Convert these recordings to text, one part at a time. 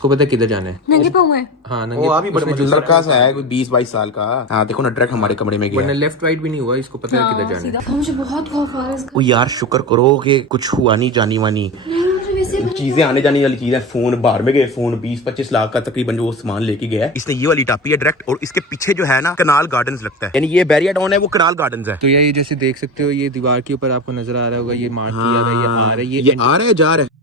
इसको पता है किधर जाना है, नंगे पाँव है। हाँ वो अभी बड़े लड़का सा है, कोई 20-22 साल का। हाँ देखो ना, डायरेक्ट हमारे कमरे में गया। वरना लेफ्ट राइट भी नहीं हुआ, इसको पता है किधर जाना है। मुझे बहुत खौफ आ रहा है इसका। ओ यार शुक्र करो कि कुछ हुआ नहीं जानी वानी। चीजें आने जाने वाली चीजें, फोन बाहर में गए, फोन 20-25 लाख का तकरीबन जो सामान लेके गया है। इसने ये वाली टापी है डायरेक्ट, और इसके पीछे जो है ना कनाल गार्डन्स लगता है, यानी ये बैरियर डाउन है, वो कनाल गार्डन्स है। तो ये जैसे देख सकते हो, ये दीवार के ऊपर आपको नजर आ रहा होगा, ये मार्क किया हुआ है, ये आ रहा है, ये आ रहा है जा रहा है।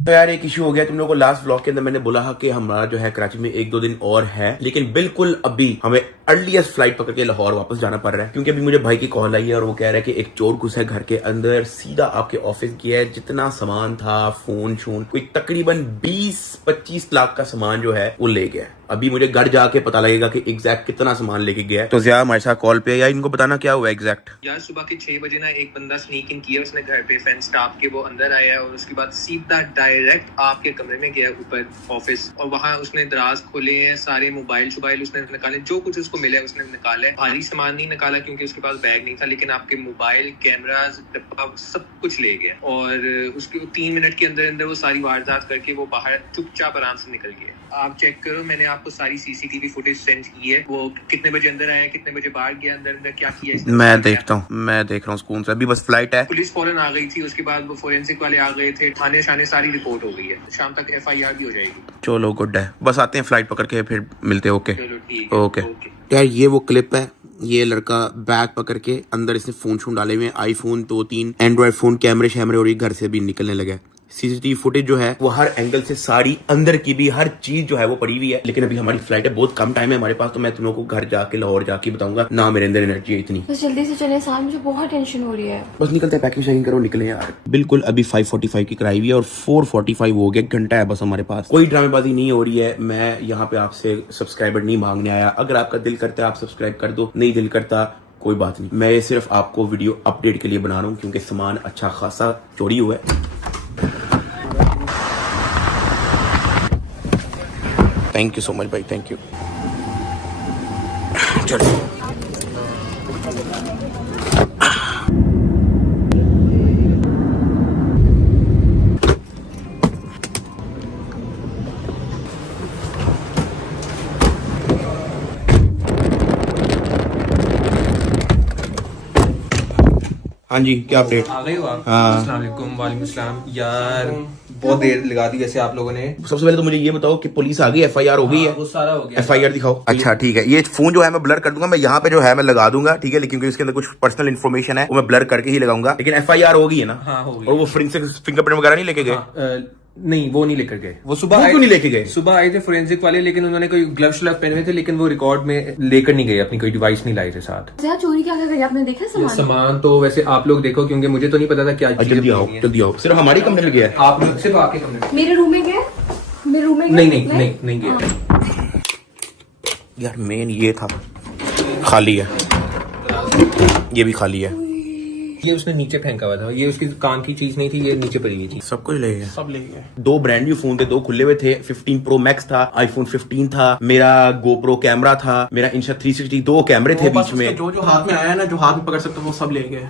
तो यार एक इशू हो गया, तुम लोगों को लास्ट व्लॉग के अंदर मैंने बोला कि हमारा जो है कराची में 1-2 दिन और है, लेकिन बिल्कुल अभी हमें अर्लीस्ट फ्लाइट पकड़ के लाहौर वापस जाना पड़ रहा है, क्योंकि अभी मुझे भाई की कॉल आई है और वो कह रहा है कि एक चोर घुसा है घर के अंदर, सीधा आपके ऑफिस गया है, जितना सामान था, फोन शोन, कोई तकरीबन 20-25 लाख का सामान जो है वो ले गया। अभी मुझे घर जाके पता लगेगा कि एग्जैक्ट कितना सामान लेके गया है। तो ज़िया हमारे साथ कॉल पे है, यार इनको बताना क्या हुआ एग्जैक्ट। यार सुबह के 6 बजे ना एक बंदा स्नीक इन किया उसने घर पे, फेंस टाप के वो अंदर आया है और उसके बाद सीधा डायरेक्ट आपके कमरे में गया ऊपर ऑफिस, और वहाँ उसने दराज खोले हैं, सारे मोबाइल शोबाइल उसने निकाले, जो कुछ उसको मिला है उसने निकाला है। भारी सामान नहीं निकाला क्योंकि उसके पास बैग नहीं था, लेकिन आपके मोबाइल, कैमराज, डब्बा सब कुछ ले गया। और उसके 3 मिनट के अंदर अंदर वो सारी वारदात करके वो बाहर चुपचाप आराम से निकल गया। आप चेक करो, मैंने आपको सारी सीसीटीवी फुटेज सेंड की है, वो कितने बजे अंदर आया, कितने बजे बाहर गया, अंदर अंदर क्या किया। मैं देखता हूँ, मैं देख रहा हूँ सुकून से। अभी बस फ्लाइट है, पुलिस फौरन आ गई थी, उसके बाद वो फोरेंसिक वाले आ गए थे, थाने शाने सारी रिपोर्ट हो गई है, शाम तक FIR भी हो जाएगी। चलो गुड है, बस आते हैं फ्लाइट पकड़ के फिर मिलते हैं। ओके चलो ठीक है, ओके। यार ये वो क्लिप है, ये लड़का बैग पकड़ के अंदर इसने फोन शोन डाले हुए, आईफोन 2-3 एंड्रॉइड फोन, कैमरे शैमरे, और ये घर से भी निकलने लगा है। सीसीटीवी फुटेज जो है वो हर एंगल से, सारी अंदर की भी हर चीज जो है वो पड़ी हुई है। लेकिन अभी हमारी फ्लाइट है, बहुत कम टाइम है हमारे पास, तो मैं तुम लोगों को घर जाके लाहौर जाके बताऊंगा ना, मेरे अंदर एनर्जी है इतनी। बस जल्दी से चले साहब, मुझे बहुत टेंशन हो रही है। बस निकलते हैं, पैकिंग शैकिंग करो, निकले यार। बिल्कुल अभी 5:45 की कराई हुई है और 4:45 हो गया, घंटा है बस हमारे पास। कोई ड्रामेबाजी नहीं हो रही है, मैं यहाँ पे आपसे सब्सक्राइबर नहीं मांगने आया। अगर आपका दिल करता है आप सब्सक्राइब कर दो, नहीं दिल करता कोई बात नहीं। मैं ये सिर्फ आपको वीडियो अपडेट के लिए बना रहा हूँ, क्योंकि सामान अच्छा खासा चोरी हुआ है। थैंक यू सो मच भाई, थैंक यू। चलो हाँ जी, क्या अपडेट? आ गए हो आप? हाँ। अस्सलाम वालेकुम। वालेकुम सलाम। यार बहुत देर लगा दी वैसे आप लोगों ने। सबसे पहले तो मुझे ये बताओ कि पुलिस आ गई, FIR हो गई है? वो सारा हो गया। FIR दिखाओ। अच्छा ठीक है, ये फोन जो है मैं ब्लर कर दूंगा, मैं यहाँ पे जो है मैं लगा दूंगा, ठीक है, लेकिन इसके अंदर कुछ पर्सनल इन्फॉर्मेशन है वो मैं ब्लर करके ही लगाऊंगा। लेकिन FIR हो गई है ना? हाँ हो गई। और वो फिंगरप्रिंट वगैरह नहीं लेके गए? नहीं वो नहीं लेकर गए, वो सुबह क्यों नहीं लेके गए? सुबह आए थे फोरेंसिक वाले, लेकिन उन्होंने कोई ग्लव श्लव पहने हुए थे, लेकिन वो रिकॉर्ड में लेकर नहीं गए, अपनी कोई डिवाइस नहीं लाए थे साथ। चोरी क्या करी आपने देखा सामान तो वैसे आप लोग देखो, क्योंकि मुझे तो नहीं पता था क्या। जल्दी आओ, जल्दी आओ। सिर्फ हमारी कमरे में गया है? आप लोग सिर्फ आपके कमरे में? मेरे रूम में गए, मेरे रूम में नहीं गया यार मेन ये था, खाली है, ये भी खाली है। ये उसने नीचे फेंका हुआ था, ये उसकी काम की चीज नहीं थी, ये नीचे पड़ी हुई थी। सब कुछ ले गए, सब ले गए। 2 ब्रांड न्यू फोन थे, 2 खुले हुए थे। 15 Pro Max था, iPhone 15 था, मेरा GoPro कैमरा था, मेरा Insta 360, 2 कैमरे थे बीच में। जो जो हाथ में आया ना, जो हाथ में पकड़ सकते वो सब ले गए।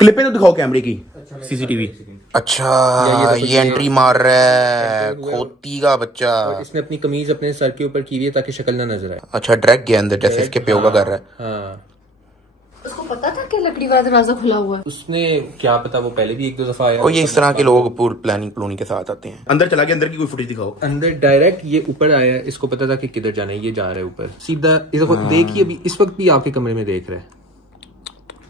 क्लिपें तो दिखाओ कैमरे की, CCTV। अच्छा ये एंट्री मार रहा है, खोती का बच्चा। इसने अपनी कमीज अपने सर के ऊपर की हुई है ताकि शक्ल ना नजर आए। अच्छा डायरेक्ट गया अंदर, जैसे इसके प्यो का कर रहा है। हाँ उसको पता था कि लकड़ी वाला दरवाजा खुला हुआ है? उसने क्या पता, वो पहले भी 1-2 दफा आया। और ये इस तरह के लोग पूरी प्लानिंग के साथ आते हैं। अंदर चला गया, अंदर की कोई फुटेज दिखाओ। अंदर डायरेक्ट ये ऊपर आया, इसको पता था कि किधर जाना है, ये जा रहा है ऊपर सीधा। इसको देखिए, अभी इस वक्त भी आपके कमरे में देख रहा है,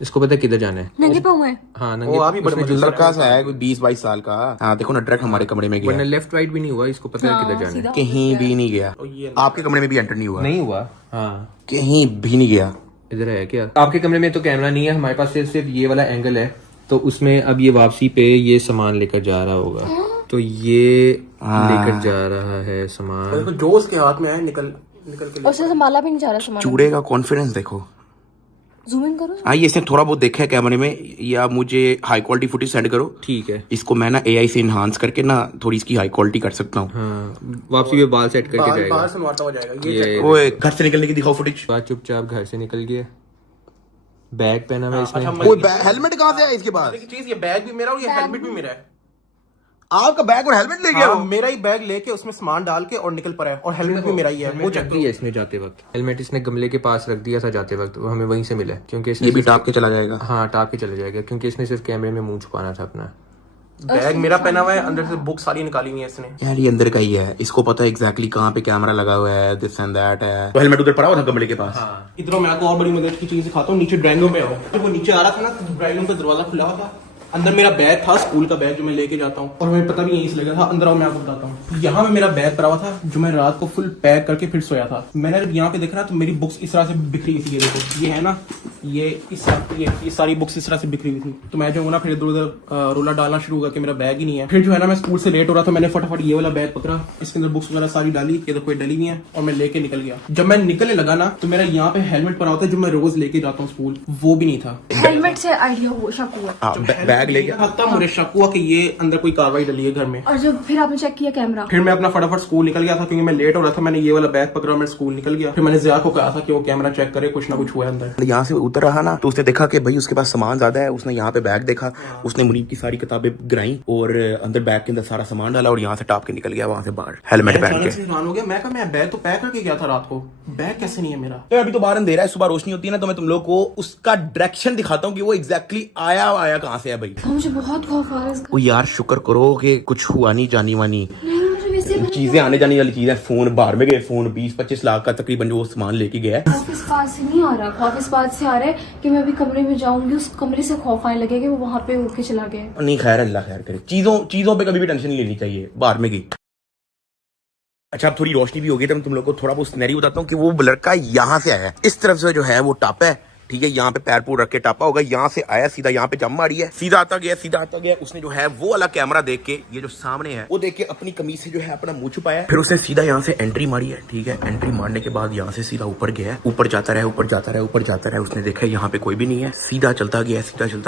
इसको पता है किधर जाना है। नंगे पाँव है। हाँ वो अभी बड़े लड़का सा है, कोई 20-22 साल का। हाँ देखो ना, डायरेक्ट हमारे कमरे में वरना गया। लेफ्ट राइट भी नहीं हुआ, इसको पता है किधर जाना है। कहीं भी नहीं गया। आपके कमरे में भी एंटर नहीं हुआ? नहीं हुआ। हाँ कहीं भी नहीं गया। इधर है क्या? आपके कमरे में तो कैमरा नहीं है, हमारे पास सिर्फ ये वाला एंगल है, तो उसमें अब ये वापसी पे ये सामान लेकर जा रहा होगा, तो ये लेकर जा रहा है सामान। जो उसके हाथ में है निकल के उससे संभाला भी नहीं जा रहा सामान। चूड़े का कॉन्फिडेंस देखो। जूम इन करो। हाँ ये इसने थोड़ा बहुत देखा है कैमरे में, या मुझे हाई क्वालिटी फुटेज सेंड करो। ठीक है, इसको मैं ना AI से इनहांस करके ना थोड़ी इसकी हाई क्वालिटी कर सकता हूँ। हाँ वापसी पे बाल सेट करके जाएगा। बाहर से मारता हुआ जाएगा। ये ओए घर से निकलने की दिखाओ फुटेज। बात चुपचाप घर से निकल गया, बैग पहना हुआ इसने। हेलमेट कहाँ से है इसके पास? चीज, ये बैग भी मेरा और ये हेलमेट भी मेरा है। आपका बैग और हेलमेट ले गया हाँ, वो? मेरा ही बैग लेके उसमें सामान डाल के और निकल पड़ा है, और हेलमेट भी मेरा ही है। वो चेक है इसने जाते वक्त हेलमेट इसने गमले के पास रख दिया था जाते वक्त, वो हमें वहीं से मिला क्योंकि इसने ये भी टाप के चला जाएगा। हाँ टाप के चले जाएगा क्योंकि इसने सिर्फ कैमरे में मुंह छुपाना था अपना। बैग मेरा पहना हुआ है, अंदर से बुक सारी निकाली हुई है इसने। यार ये अंदर का ही है, इसको पता है एग्जैक्टली कहाँ पे कैमरा लगा हुआ है, दिस एंड दैट है। तो हेलमेट उधर पड़ा हुआ था कमरे के पास। इधर मैं आपको और बड़ी मदद की चीज दिखाता हूँ। नीचे ड्राइंग रूम में आओ। तो वो नीचे आ रहा था ना, तो ड्राइंग रूम का दरवाजा खुला हुआ था, अंदर मेरा बैग था, स्कूल का बैग जो मैं लेके जाता हूँ, और मुझे पता भी यहीं से लगा था। अंदर आओ मैं आपको बताता हूँ। यहाँ में मेरा बैग पड़ा हुआ था जो मैं रात को फुल पैक करके फिर सोया था। मैंने जब यहाँ पे देखा ना तो मेरी बुक्स इस तरह से बिखरी हुई थी। ये देखो, ये है ना, ये सारी बुक्स इस तरह से बिखरी हुई थी। तो मैं जो है ना फिर इधर उधर रोला डालना शुरू हुआ कि मेरा बैग ही नहीं है। फिर जो है ना मैं स्कूल से लेट हो रहा था, मैंने फटाफट ये वाला बैग पकड़ा, इसके अंदर बुक्स वगैरह सारी डाली, ये देखो डली हुई है, और मैं लेके निकल गया। जब मैं निकलने लगा ना तो मेरा यहाँ पे हेलमेट पड़ा होता है जो मैं रोज लेके जाता हूँ स्कूल, वो भी नहीं था। हेलमेट से आइडिया हुआ, शक हुआ। बैग ले गया, तब मुझे शक हुआ कि ये अंदर कोई कार्रवाई डली है घर में। और जब फिर आपने चेक किया कैमरा? फिर मैं अपना फटाफट स्कूल निकल गया था क्योंकि मैं लेट हो रहा था। मैंने ये वाला बैग पकड़ा, मैं स्कूल निकल गया। फिर मैंने ज़िया को कहा था कि वो कैमरा चेक करे, कुछ ना कुछ हुआ है अंदर। यहाँ से उतर रहा ना तो उसने देखा कि भाई उसके पास सामान ज्यादा है। उसने यहाँ पे बैग देखा, उसने मुनीब की सारी किताबें गिराई और अंदर बैग के अंदर सारा सामान डाला और यहाँ से टाप के निकल गया वहां से बाहर हेलमेट पहन के। हैरान हो गया मैं, मैं बैग तो पैक करके गया था रात को, बैग कैसे नहीं है मेरा? तो अभी तो बाहर अंधेरा है, सुबह रोशनी होती है ना तो मैं तुम लोग को उसका डायरेक्शन दिखाता हूँ कि वो एग्जैक्टली आया कहाँ से है भाई। मुझे बहुत खौफ आ रहा है इसका। वो यार शुक्र करो कि कुछ हुआ नहीं जानी वानी। नहीं, मुझे वैसे चीजें आने जाने वाली चीजें, फोन बाहर में गए, फोन 20-25 लाख का तकरीबन जो सामान लेके गया है। खौफ इस बात से नहीं आ रहा, खौफ इस बात से आ रहा है कि मैं अभी कमरे में जाऊंगी, उस कमरे से खौफ आने लगेगा, वो वहां पे उठ के चला गया। नहीं खैर, अल्लाह खैर करे। चीजों पे कभी भी टेंशन नहीं लेनी चाहिए, बाहर में गई। अच्छा अब थोड़ी रोशनी भी हो गई तो मैं तुम लोग को थोड़ा बहुत सिनेरियो बताता हूँ कि वो लड़का यहाँ से आया है। इस तरफ से जो है वो टाप है, ठीक है, यहाँ पे पैर पूर रख के टापा होगा, यहाँ से आया सीधा यहाँ पे जम मारी है, सीधा आता गया। उसने जो है वो वाला कैमरा देख के, ये जो सामने है वो देख के अपनी कमीज से जो है अपना मुंह छुपाया। फिर उसने सीधा यहाँ से एंट्री मारी है, ठीक है। एंट्री मारने के बाद यहाँ से सीधा ऊपर गया, ऊपर जाता रहा। उसने देखा यहाँ पे कोई भी नहीं है, सीधा चलता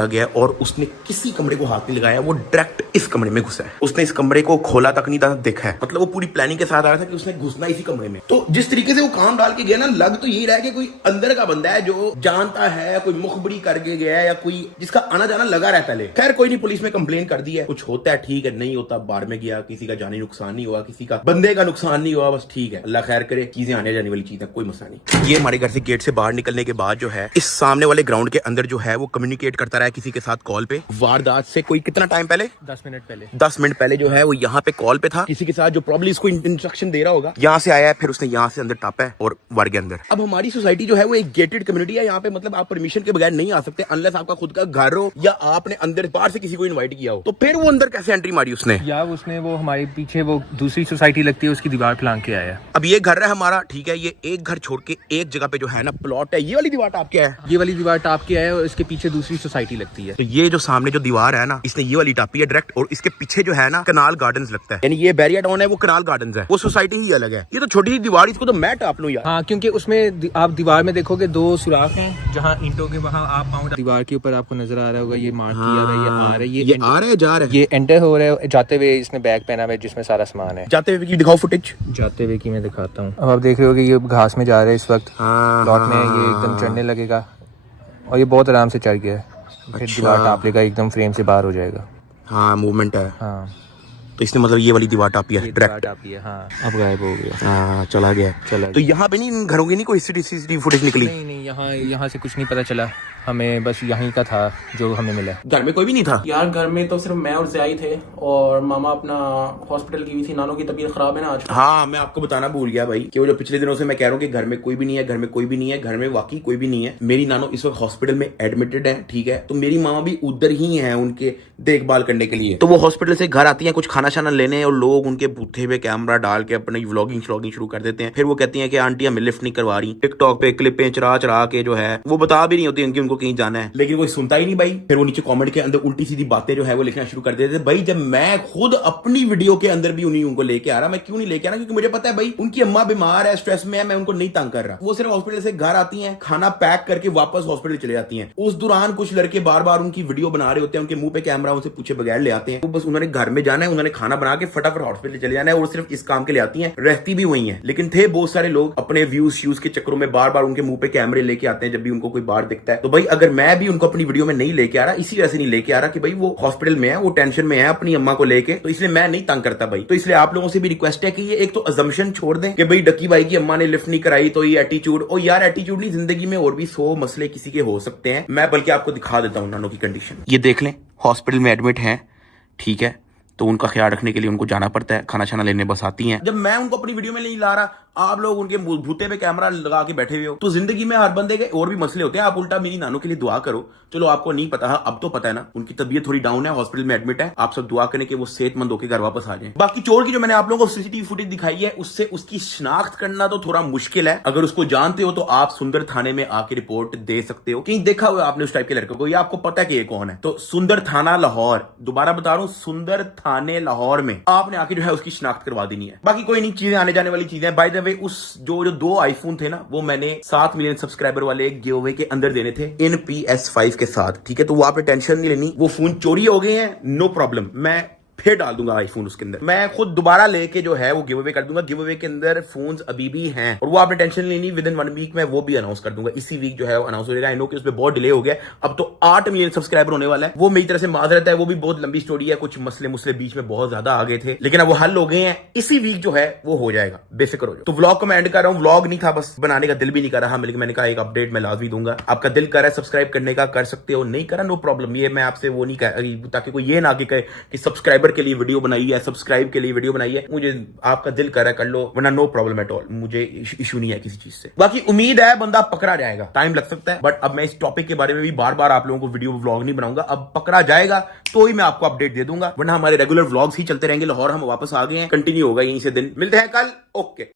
गया और उसने किसी कमरे को हाथ नहीं लगाया, वो डायरेक्ट इस कमरे में घुसा है। उसने इस कमरे को खोला तक नहीं था, देखा है, मतलब वो पूरी प्लानिंग के साथ आया था कि उसने घुसना इसी कमरे में। तो जिस तरीके से वो काम डाल के गया ना, लग तो यही रहा है कि कोई अंदर का बंदा है जो जानता है, कोई मुखबरी करके गया है या कोई जिसका आना जाना लगा रहता है। खैर कोई नहीं, पुलिस में कंप्लेन कर दी है, कुछ होता है ठीक है, नहीं होता बाहर में गया, किसी का जानी नुकसान नहीं हुआ, किसी का बंदे का नुकसान नहीं हुआ, बस ठीक है, अल्लाह खैर करे। चीजें आने जाने वाली चीज है, कोई मसला नहीं। ये हमारे घर से गेट से बाहर निकलने के बाद जो है इस सामने वाले ग्राउंड के अंदर जो है वो कम्युनिकेट करता रहा किसी के साथ कॉल पे। वारदात से कोई कितना टाइम पहले, 10 मिनट पहले जो है वो यहाँ पे कॉल पे था किसी के साथ, जो प्रॉब्लम इसको इंस्ट्रक्शन दे रहा होगा। यहाँ से आया है, फिर उसने यहाँ से अंदर टापा है और वर्ग के अंदर। अब हमारी सोसाइटी जो है वो एक गेटेड कम्युनिटी है, यहाँ पे मतलब आप परमिशन के बगैर नहीं आ सकते अनलेस आपका खुद का घर हो या आपने अंदर बाहर से किसी को इनवाइट किया हो। तो फिर वो अंदर कैसे एंट्री मारी उसने? या उसने वो हमारे पीछे वो दूसरी सोसाइटी लगती है उसकी दीवार फलांग के आया। अब ये घर है हमारा, ठीक है, ये एक घर छोड़ के एक जगह पे जो है ना प्लॉट है, ये वाली दीवार टाप के है, ये वाली दीवार टाप के आया और इसके पीछे दूसरी सोसाइटी लगती है। तो ये जो सामने जो दीवार है ना, इसने ये वाली टापी है डायरेक्ट, और इसके पीछे जो है ना कनाल गार्डन्स लगता है, यानी ये बैरियर टाउन है, वो कनाल गार्डन्स है, वो सोसाइटी ही अलग है। ये तो छोटी सी दीवार, इसको तो मैं टाप लूं यार। हाँ, क्योंकि उसमें आप दीवार में देखोगे 2 सुराख हैं, जहाँ ईंटों के वहाँ आप पाँव दीवार के ऊपर आपको नजर आ रहा होगा, ये मार्क किया हुआ है, ये आ रहा है, ये आ रहा है, जा रहा है, ये एंटर हो रहा है। जाते हुए इसने बैग पहना हुआ है जिसमें सारा सामान है। जाते हुए की दिखाओ फुटेज, जाते हुए की मैं दिखाता हूँ। अब आप देख रहे हो कि ये घास में जा रहा है इस वक्त, प्लॉट में ये एकदम चढ़ने लगेगा और ये बहुत आराम से चढ़ गया है। फिर दीवार टाप लेगा, एकदम फ्रेम से बाहर हो जाएगा। हाँ मूवमेंट है। हाँ, तो इसने मतलब ये वाली दीवार टापी है डायरेक्ट, हाँ, अब गायब हो गया। हाँ चला गया। तो यहाँ पे नहीं, घरों की नहीं कोई सीसीटीवी फुटेज निकली? नहीं, यहाँ से कुछ नहीं पता चला हमें, बस यहीं का था जो हमें मिला। घर में कोई भी नहीं था यार, घर में तो सिर्फ मैं और ज़िया ही थे, और मामा अपना हॉस्पिटल की हुई थी, नानों की तबीयत खराब है ना आज। हाँ मैं आपको बताना भूल गया भाई कि वो जो पिछले दिनों से मैं कह रहा हूँ कि घर में कोई भी नहीं है, घर में कोई भी नहीं है, घर में वाकई कोई भी नहीं है। मेरी नानो इस वक्त हॉस्पिटल में एडमिटेड है, ठीक है, तो मेरी मामा भी उधर ही है उनके देखभाल करने के लिए। तो वो हॉस्पिटल से घर आती है कुछ खाना शाना लेने, और लोग उनके बूथे पे कैमरा डाल के अपनी व्लॉगिंग शुरू कर देते हैं। फिर वो कहती है कि आंटी हमें लिफ्ट नहीं करवा रही, टिकटॉक पे क्लिपें चरा के जो है वो बता भी नहीं होती उनकी, उनको कहीं जाना है, लेकिन कोई सुनता ही नहीं भाई। फिर वो नीचे कमेंट के अंदर उल्टी सीधी बातें जो है वो लिखना शुरू कर देते थे। भाई जब मैं खुद अपनी वीडियो के अंदर भी उन्हीं उनको लेके आ रहा, मैं क्यों नहीं लेके आ रहा? क्योंकि मुझे पता है भाई उनकी अम्मा बीमार है, स्ट्रेस में है, मैं उनको नहीं तंग कर रहा। वो सिर्फ हॉस्पिटल से घर आती हैं, खाना पैक करके वापस हॉस्पिटल चले जाती हैं। उस दौरान कुछ लड़के बार बार उनकी वीडियो बना रहे होते हैं, उनके मुंह पे कैमरा उनसे पूछे बगैर ले आते हैं। वो बस उन्होंने घर में जाना है, उन्होंने खाना बना के फटाफट हॉस्पिटल चले जाना है, और सिर्फ इस काम के लिए आती हैं, रहती भी वही है। लेकिन थे बहुत सारे लोग अपने व्यूज के चक्करों में बार बार उनके मुंह पे कैमरे लेके आते हैं जब भी उनको कोई बाहर दिखता है। तो भाई अगर मैं भी उनको अपनी वीडियो में नहीं लेके आ रहा, इसी वजह से नहीं लेके आ रहा कि भाई वो हॉस्पिटल में है, वो टेंशन में है अपनी अम्मा को लेके, तो इसलिए मैं नहीं तंग करता भाई। तो इसलिए आप लोगों से भी रिक्वेस्ट है कि ये एक तो अजम्पशन छोड़ दें कि भाई डक्की भाई की अम्मा ने लिफ्ट नहीं कराई तो ये एटीट्यूड, और यार एटीट्यूड नहीं, जिंदगी में और भी 100 मसले किसी के हो सकते हैं। मैं बल्कि आपको दिखा देता हूं नानो की कंडीशन, ये देख लें, हॉस्पिटल में एडमिट है, ठीक है, तो उनका ख्याल रखने के लिए उनको जाना पड़ता है, खाना छाना लेने बस आती हैं। जब मैं उनको अपनी वीडियो में नहीं ला रहा, आप लोग उनके भूते पे कैमरा लगा के बैठे हुए हो, तो जिंदगी में हर बंदे के और भी मसले होते हैं। आप उल्टा मेरी नानू के लिए दुआ करो। चलो आपको नहीं पता, अब तो पता है ना, उनकी तबीयत थोड़ी डाउन है, हॉस्पिटल में एडमिट है, आप सब दुआ करें कि वो सेहतमंद होकर घर वापस आ जाए। बाकी चोर की जो मैंने आप लोगों को सीसीटीवी फुटेज दिखाई है, उससे उसकी शिनाख्त करना तो थोड़ा मुश्किल है। अगर उसको जानते हो तो आप सुंदर थाने में आके रिपोर्ट दे सकते हो। कहीं देखा हुआ आपने उस टाइप के लड़के को, ये आपको पता है कि ये कौन है। तो सुंदर थाना लाहौर, दोबारा बता रहा हूं, सुंदर थाने लाहौर में आपने आके जो है उसकी शिनाख्त करवा देनी है। बाकी कोई नहीं, चीजें आने जाने वाली चीजें। बाय द वे, उस जो 2 आईफोन थे ना, वो मैंने 7 मिलियन सब्सक्राइबर वाले एक गिव अवे के अंदर देने थे इन PS5 के साथ, ठीक है। तो वो आपने टेंशन नहीं लेनी, वो फोन चोरी हो गए हैं, नो प्रॉब्लम, मैं फिर डाल दूंगा आईफोन उसके अंदर, मैं खुद दोबारा लेके जो है वो गिव अवे कर दूंगा। गिव अवे के अंदर फोन्स अभी भी हैं, और वो आपने टेंशन लेनी, विद इन 1 वीक में वो भी अनाउंस कर दूंगा। इसी वीक जो है वो अनाउंस हो जाएगा। आई नो कि उसमें बहुत डिले हो गया, अब तो 8 मिलियन सब्सक्राइबर होने वाला है। वो मेरी तरफ से माजरत है, वो भी बहुत लंबी स्टोरी है, कुछ मसले मुसले बीच में बहुत ज्यादा आ गए थे, लेकिन अब वो हल हो गए हैं। इसी वीक जो है वो हो जाएगा, बेफिक्र हो जाओ। तो व्लॉग को मैं एंड कर रहा हूँ, व्लॉग नहीं था, बस बनाने का दिल भी नहीं कर रहा, लेकिन मैंने कहा एक अपडेट मैं लाजमी दूंगा। आपका दिल कर रहा है सब्सक्राइब करने का, कर सकते हो, नहीं करा नो प्रॉब्लम। ये मैं आपसे वो नहीं कह, ताकि कोई ये ना आगे कहे कि सब्सक्राइबर के लिए वीडियो बनाई है, सब्सक्राइब के लिए वीडियो बनाई है। मुझे आपका दिल कर रहा है कर लो, वरना नो प्रॉब्लम एट ऑल, मुझे इशू नहीं है किसी चीज से। बाकी उम्मीद है बंदा पकड़ा जाएगा, टाइम लग सकता है, बट अब मैं इस टॉपिक के बारे में भी बार बार आप लोगों को वीडियो व्लॉग नहीं बनाऊंगा। अब पकड़ा जाएगा तो ही मैं आपको अपडेट दे दूंगा, वरना हमारे रेगुलर व्लॉग्स ही चलते रहेंगे। लाहौर हम वापस आ गए हैं, कंटिन्यू होगा यहीं से दिन। मिलते हैं कल, ओके।